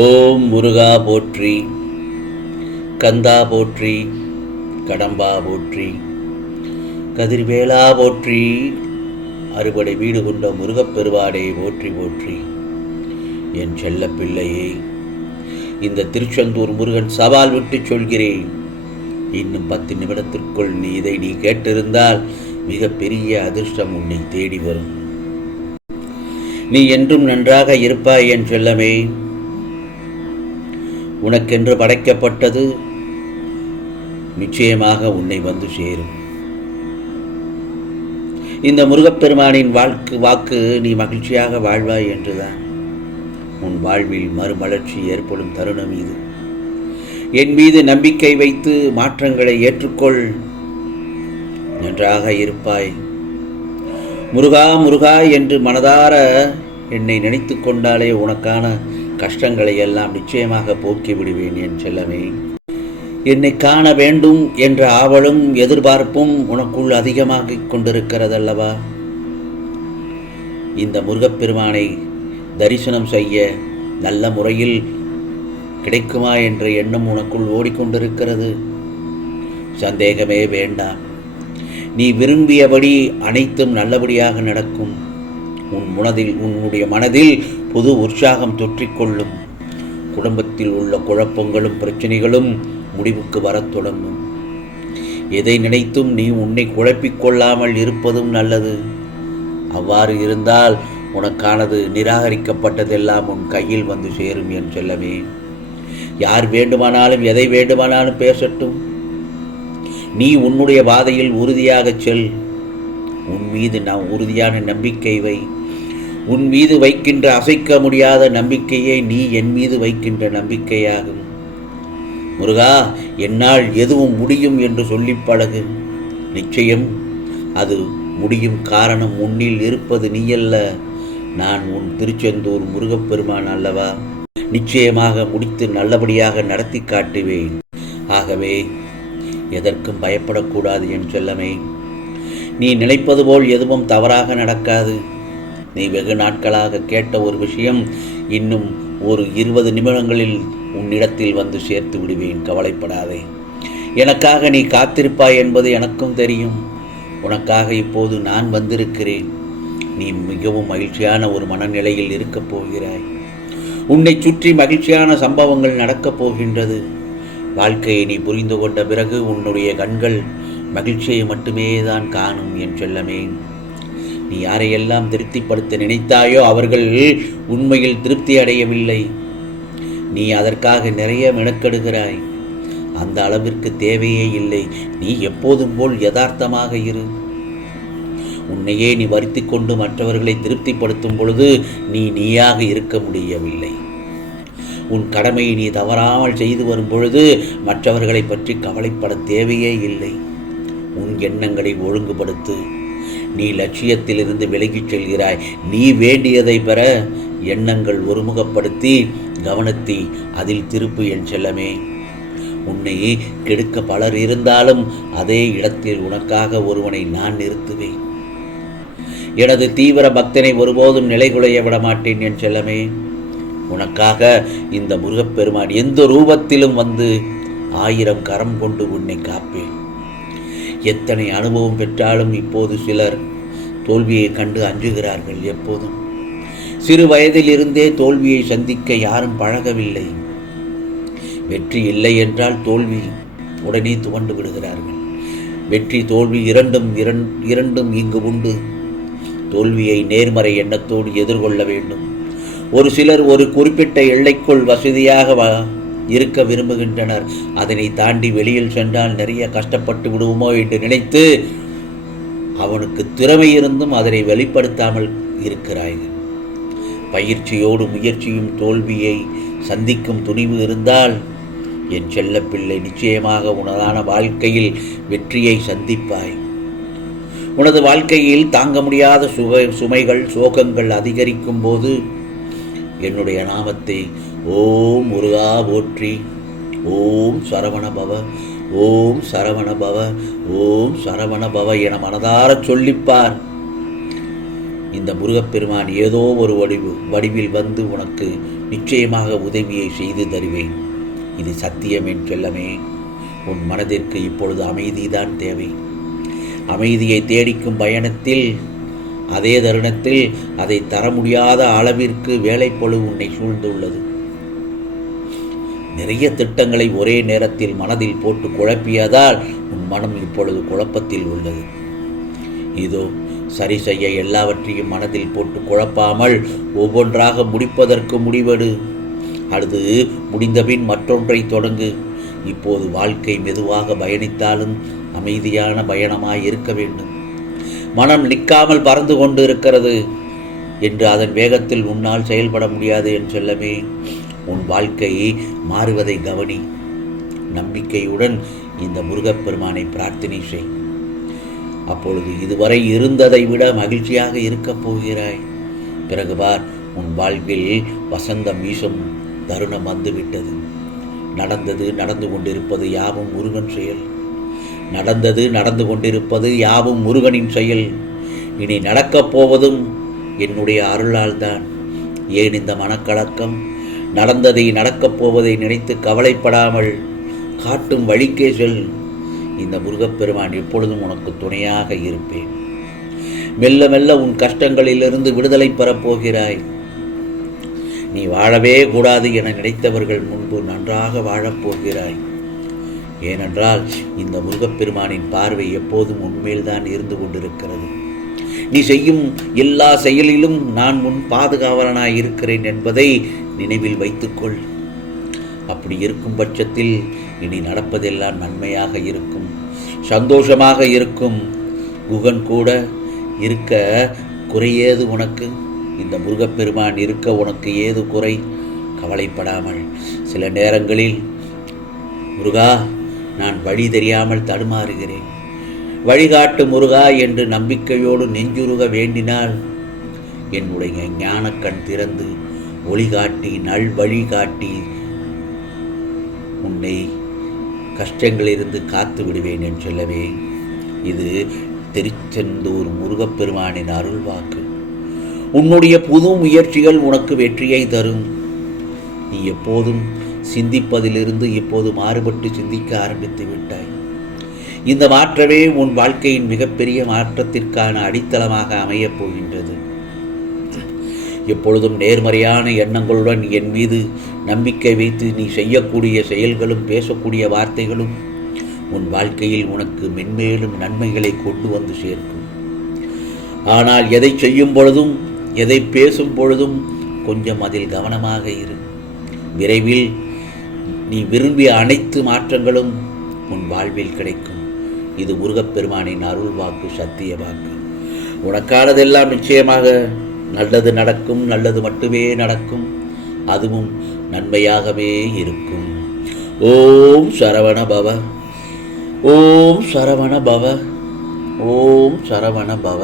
ஓம் முருகா போற்றி, கந்தா போற்றி, கடம்பா போற்றி, கதிர்வேலா போற்றி, அறுபடை வீடு கொண்ட முருகப்பெருவாடை போற்றி போற்றி. என் செல்ல பிள்ளையே, இந்த திருச்செந்தூர் முருகன் சவால் விட்டு சொல்கிறேன், இன்னும் 10 நிமிடத்திற்குள் நீ கேட்டிருந்தால் மிக பெரிய அதிர்ஷ்டம் உன்னை தேடி வரும். நீ என்றும் நன்றாக இருப்பாய் என் செல்லமே. உனக்கென்று படைக்கப்பட்டது நிச்சயமாக உன்னை வந்து சேரும். இந்த முருகப்பெருமானின் வாக்கு நீ மகிழ்ச்சியாக வாழ்வாய் என்றுதான். உன் வாழ்வில் மறுமலர்ச்சி ஏற்படும் தருணம் இது. என் மீது நம்பிக்கை வைத்து மாற்றங்களை ஏற்றுக்கொள், நன்றாக இருப்பாய். முருகா முருகா என்று மனதார என்னை நினைத்து கொண்டாலே உனக்கான கஷ்டங்களை எல்லாம் நிச்சயமாக போக்கி விடுவேன் என் செல்லமே. என்னை காண வேண்டும் என்ற ஆவலும் எதிர்பார்ப்பும் உனக்குள் அதிகமாகிக் கொண்டிருக்கிறதல்லவா? இந்த முருகப்பெருமானை தரிசனம் செய்ய நல்ல முறையில் கிடைக்குமா என்ற எண்ணம் உனக்குள் ஓடிக்கொண்டிருக்கிறது. சந்தேகமே வேண்டாம். நீ விரும்பியபடி அனைத்தும் நல்லபடியாக நடக்கும். உன்னுடைய மனதில் புது உற்சாகம் தொற்றிக்கொள்ளும். குடும்பத்தில் உள்ள குழப்பங்களும் பிரச்சனைகளும் முடிவுக்கு வரத் தொடங்கும். எதை நினைத்தும் நீ உன்னை குழப்பிக்கொள்ளாமல் இருப்பதும் நல்லது. அவ்வாறு இருந்தால் உனக்கானது நிராகரிக்கப்பட்டதெல்லாம் உன் கையில் வந்து சேரும் என் செல்லமே. யார் வேண்டுமானாலும் எதை வேண்டுமானாலும் பேசட்டும், நீ உன்னுடைய பாதையில் உறுதியாக செல். உன் மீது நான் உறுதியான நம்பிக்கை வை. உன் மீது வைக்கின்ற அசைக்க முடியாத நம்பிக்கையே நீ என் மீது வைக்கின்ற நம்பிக்கையாகும். முருகா, என்னால் எதுவும் முடியும் என்று சொல்லி பழகு. நிச்சயம் அது முடியும். காரணம் உன்னில் இருப்பது நீயல்ல, நான் உன் திருச்செந்தூர் முருகப்பெருமான் அல்லவா? நிச்சயமாக முடித்து நல்லபடியாக நடத்தி காட்டுவேன். ஆகவே எதற்கும் பயப்படக்கூடாது என் செல்லமே. நீ நினைப்பது போல் எதுவும் தவறாக நடக்காது. நீ வெகு நாட்களாக கேட்ட ஒரு விஷயம் இன்னும் ஒரு 20 நிமிடங்களில் உன்னிடத்தில் வந்து சேர்த்து விடுவேன். கவலைப்படாதே. எனக்காக நீ காத்திருப்பாய் என்பது எனக்கும் தெரியும். உனக்காக இப்போது நான் வந்திருக்கிறேன். நீ மிகவும் மகிழ்ச்சியான ஒரு மனநிலையில் இருக்கப் போகிறாய். உன்னை சுற்றி மகிழ்ச்சியான சம்பவங்கள் நடக்கப் போகின்றது. வாழ்க்கையை நீ புரிந்து கொண்ட பிறகு உன்னுடைய கண்கள் மகிழ்ச்சியை மட்டுமே தான் காணும் என் செல்லமே. நீ யாரையெல்லாம் திருப்திப்படுத்த நினைத்தாயோ அவர்கள் உண்மையில் திருப்தி அடையவில்லை. நீ அதற்காக நிறைய மெனக்கெடுகிறாய். அந்த அளவிற்கு தேவையே இல்லை. நீ எப்போதும் போல் யதார்த்தமாக இரு. உன்னையே நீ வருத்தி கொண்டு மற்றவர்களை திருப்திப்படுத்தும் பொழுது நீயாக இருக்க முடியவில்லை. உன் கடமையை நீ தவறாமல் செய்து வரும் பொழுது மற்றவர்களை பற்றி கவலைப்பட தேவையே இல்லை. உன் எண்ணங்களை ஒழுங்குபடுத்து. நீ லட்சியத்திலிருந்து விலகிச் செல்கிறாய். நீ வேண்டியதை பெற எண்ணங்கள் ஒருமுகப்படுத்தி கவனத்தை அதில் திருப்பு என் செல்லமே. உன்னை கெடுக்க பலர் இருந்தாலும் அதே இடத்தில் உனக்காக ஒருவனை நான் நிறுத்துவேன். எனது தீவிர பக்தனை ஒருபோதும் நிலைகுலைய விட மாட்டேன் என் செல்லமே. உனக்காக இந்த முருகப்பெருமான் எந்த ரூபத்திலும் வந்து 1000 கரம் கொண்டு உன்னை காப்பேன். எத்தனை அனுபவம் பெற்றாலும் இப்போது சிலர் தோல்வியை கண்டு அஞ்சுகிறார்கள். எப்போதும் சிறு வயதில் இருந்தே தோல்வியை சந்திக்க யாரும் பழகவில்லை. வெற்றி இல்லை என்றால் தோல்வி உடனே துவண்டு விடுகிறார்கள். வெற்றி தோல்வி இரண்டும் இங்கு உண்டு. தோல்வியை நேர்மறை எண்ணத்தோடு எதிர்கொள்ள வேண்டும். ஒரு சிலர் ஒரு குறிப்பிட்ட எல்லைக்குள் வசதியாக இருக்க விரும்புகின்றனர். அதனை தாண்டி வெளியில் சென்றால் நிறைய கஷ்டப்பட்டு விடுவோமோ என்று நினைத்து அவனுக்கு திறமை இருந்தும் அதனை வெளிப்படுத்தாமல் இருக்கிறார்கள். பயிற்சியோடு முயற்சியும் தோல்வியை சந்திக்கும் துணிவு இருந்தால் என் செல்லப்பிள்ளை நிச்சயமாக உனதான வாழ்க்கையில் வெற்றியை சந்திப்பாய். உனது வாழ்க்கையில் தாங்க முடியாத சுமைகள் சோகங்கள் அதிகரிக்கும் போது என்னுடைய நாமத்தை ஓம் முருகா போற்றி, ஓம் சரவண பவ, ஓம் சரவண பவ, ஓம் சரவண பவ என மனதார சொல்லிப்பார். இந்த முருகப்பெருமான் ஏதோ ஒரு வடிவில் வந்து உனக்கு நிச்சயமாக உதவியை செய்து தருவேன். இது சத்தியம் என் செல்லமே. உன் மனதிற்கு இப்பொழுது அமைதிதான் தேவை. அமைதியை தேடிக்கும் பயணத்தில் அதே தருணத்தில் அதை தர முடியாத அளவிற்கு வேலைப்பளு உன்னை சூழ்ந்துள்ளது. நிறைய திட்டங்களை ஒரே நேரத்தில் மனதில் போட்டு குழப்பியதால் உன் மனம் இப்பொழுது குழப்பத்தில் உள்ளது. இதோ சரி செய்ய எல்லாவற்றையும் மனதில் போட்டு குழப்பாமல் ஒவ்வொன்றாக முடிப்பதற்கு முடிவெடு. அடுத்து முடிந்தபின் மற்றொன்றை தொடங்கு. இப்போது வாழ்க்கை மெதுவாக பயணித்தாலும் அமைதியான பயணமாய் இருக்க வேண்டும். மனம் நிற்காமல் பறந்து கொண்டு இருக்கிறது என்று அதன் வேகத்தில் உன்னால் செயல்பட முடியாது என் செல்லமே. உன் வாழ்க்கை மாறுவதை கவனி. நம்பிக்கையுடன் இந்த முருகப்பெருமானை பிரார்த்தனை செய். அப்பொழுது இதுவரை இருந்ததை விட மகிழ்ச்சியாக இருக்கப் போகிறாய். பிறகு பார், உன் வாழ்வில் வசந்தம் வீசும் தருணம் வந்துவிட்டது. நடந்தது நடந்து கொண்டிருப்பது யாவும் முருகன் செயல். நடந்தது நடந்து கொண்டிருப்பது யாவும் முருகனின் செயல். இனி நடக்கப் போவதும் என்னுடைய அருளால் தான். ஏன் இந்த மனக்கலக்கம்? நடந்ததை நடக்கப் போவதை நினைத்து கவலைப்படாமல் காட்டும் வழிக்கே செல். இந்த முருகப்பெருமான் எப்பொழுதும் உனக்கு துணையாக இருப்பேன். மெல்ல மெல்ல உன் கஷ்டங்களிலிருந்து விடுதலை பெறப்போகிறாய். நீ வாழவே கூடாது என நினைத்தவர்கள் முன்பு நன்றாக வாழப்போகிறாய். ஏனென்றால் இந்த முருகப்பெருமானின் பார்வை எப்போதும் உன்மேல்தான் இருந்து கொண்டிருக்கிறது. நீ செய்யும் எல்லா செயலிலும் நான் உன் பாதுகாவலனாய் இருக்கிறேன் என்பதை நினைவில் வைத்துக்கொள். அப்படி இருக்கும் பட்சத்தில் இனி நடப்பதெல்லாம் நன்மையாக இருக்கும், சந்தோஷமாக இருக்கும். குகன் கூட இருக்க குறையேது உனக்கு? இந்த முருகப்பெருமான் இருக்க உனக்கு ஏது குறை? கவலைப்படாமல் சில நேரங்களில் முருகா, நான் வழி தெரியாமல் தடுமாறுகிறேன், வழிகாட்டு முருகா என்று நம்பிக்கையோடு நெஞ்சுருக வேண்டினால் என்னுடைய ஞானக்கண் திறந்து ஒளிகாட்டி நல் வழிகாட்டி உன்னை கஷ்டங்களிலிருந்து காத்து விடுவேன் என்று சொல்லவே. இது திருச்செந்தூர் முருகப்பெருமானின் அருள்வாக்கு. உன்னுடைய புது முயற்சிகள் உனக்கு வெற்றியை தரும். நீ எப்போதும் சிந்திப்பதிலிருந்து இப்போது மாறுபட்டு சிந்திக்க ஆரம்பித்து விட்டாய். இந்த மாற்றமே உன் வாழ்க்கையின் மிகப்பெரிய மாற்றத்திற்கான அடித்தளமாக அமையப் போகின்றது. எப்பொழுதும் நேர்மறையான எண்ணங்களுடன் என் மீது நம்பிக்கை வைத்து நீ செய்யக்கூடிய செயல்களும் பேசக்கூடிய வார்த்தைகளும் உன் வாழ்க்கையில் உனக்கு மென்மேலும் நன்மைகளை கொண்டு வந்து சேர்க்கும். ஆனால் எதை செய்யும் பொழுதும் எதை பேசும் பொழுதும் கொஞ்சம் அதில் கவனமாக இரு. விரைவில் நீ விரும்பிய அனைத்து மாற்றங்களும் உன் வாழ்வில் கிடைக்கும். இது முருகப்பெருமானின் அருள் வாக்கு, சத்திய வாக்கு. உனக்கானதெல்லாம் நிச்சயமாக நல்லது நடக்கும், நல்லது மட்டுமே நடக்கும், அதுவும் நன்மையாகவே இருக்கும். ஓம் சரவண பவ, ஓம் சரவண பவ, ஓம் சரவண பவ.